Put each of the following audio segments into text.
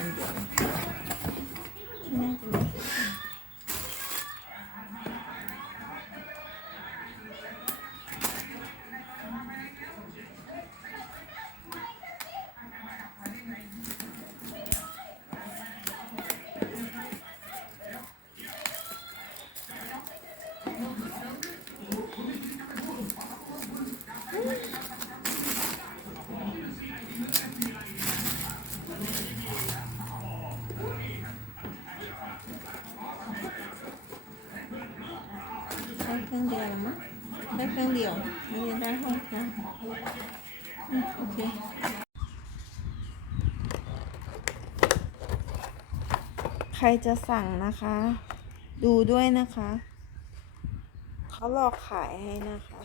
and water. เดียวไม่ได้ได้ห้องนะโอเคใครจะสั่งนะคะ ดูด้วยนะคะเขาหลอกขายให้นะคะ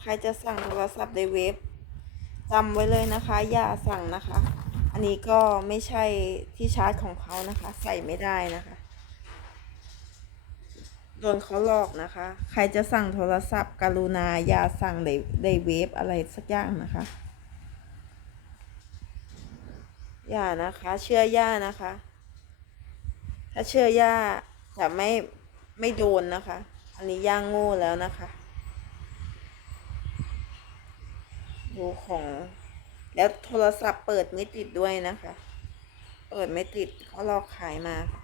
ใครจะสั่งโทรศัพท์ในเว็บจำไว้เลยนะคะ อย่าสั่งนะคะ อันนี้ก็ไม่ใช่ที่ชาร์จของเขานะคะ ใส่ไม่ได้นะคะ โดนเขาหลอกนะคะ ใครจะสั่งโทรศัพท์ กรุณาอย่าสั่งในในเว็บอะไรสักอย่างนะคะ อย่านะคะ เชื่อย่านะคะ ถ้าเชื่อย่าจะไม่ไม่โดนนะคะ อันนี้ย่างโง่แล้วนะคะ ดูของ แล้วโทรศัพท์เปิดไม่ติดด้วยนะคะ เปิดไม่ติดเขาหลอกขายมาค่ะ